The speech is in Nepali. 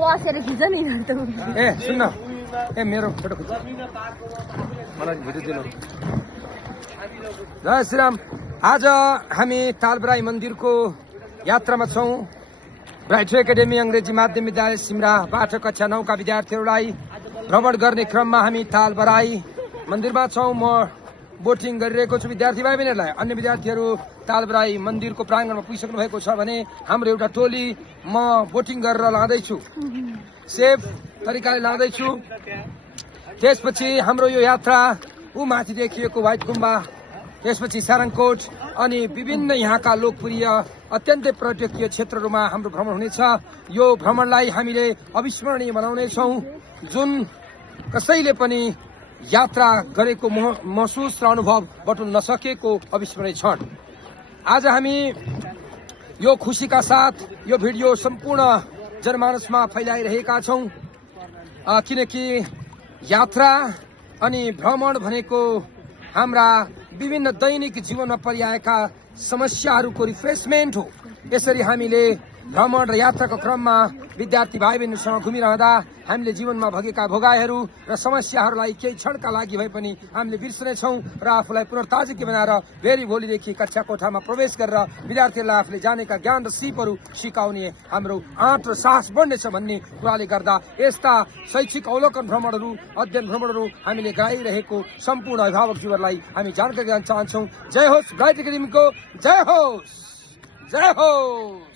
बसेर खिच नि ए सुन्न ए मेरो फोटो खिच मलाई भिडियो दिनु जय श्रीराम आज हामी तालबराई मन्दिरको यात्रामा छौं ब्राइट एकाडेमी अंग्रेजी माध्यम विद्यालय सिमराबाट कक्षा 9 का विद्यार्थीहरूलाई भ्रमण गर्ने क्रममा हामी तालबराई मन्दिरमा छौं म बोटिङ गरिरहेको छु विद्यार्थी भाइ बहिनीहरूलाई अन्य विद्यार्थीहरू तालबराई मन्दिरको प्राङ्गणमा पुगिसक्नु भएको छ भने हाम्रो एउटा टोली म बोटिङ गरेर लाँदैछु सेफ तरिकाले लाँदैछु त्यसपछि हाम्रो यो यात्रा ऊ माथि देखिएको व्हाइट गुम्बा त्यसपछि सारङकोट अनि विभिन्न यहाँका लोकप्रिय अत्यन्तै पर्यटकीय क्षेत्रहरूमा हाम्रो भ्रमण हुनेछ यो भ्रमणलाई हामीले अविस्मरणीय बनाउनेछौँ जुन कसैले पनि यात्रा गरेको महसुस र अनुभव बटुल्न नसकेको अविस्मरणीय क्षण आज हामी यो खुसीका साथ यो भिडियो सम्पूर्ण जनमानसमा फैलाइरहेका छौं किनकि यात्रा अनि भ्रमण भनेको हाम्रा विभिन्न दैनिक जीवनमा परिआएका समस्याहरूको रिफ्रेशमेन्ट हो यसरी हामीले भ्रमण र यात्राको क्रममा विद्यार्थी भाइ बहिनीसँग घुमिरहँदा हामीले जीवनमा भोगेका भोगाइहरू र समस्याहरूलाई केही क्षणका लागि भए पनि हामीले बिर्सनेछौँ र आफूलाई पुनर्ताजगी बनाएर फेरि भोलिदेखि कक्षा कोठामा प्रवेश गरेर विद्यार्थीहरूलाई आफूले जानेका ज्ञान र सिपहरू सिकाउने हाम्रो आँट र साहस बढ्नेछ भन्ने कुराले गर्दा यस्ता शैक्षिक अवलोकन भ्रमणहरू अध्ययन भ्रमणहरू हामीले गराइरहेको सम्पूर्ण अभिभावकज्यूहरूलाई हामी जानकारी दिन चाहन्छौँ जय होस् ब्राइट एकाडेमीको जय होस् जय होस्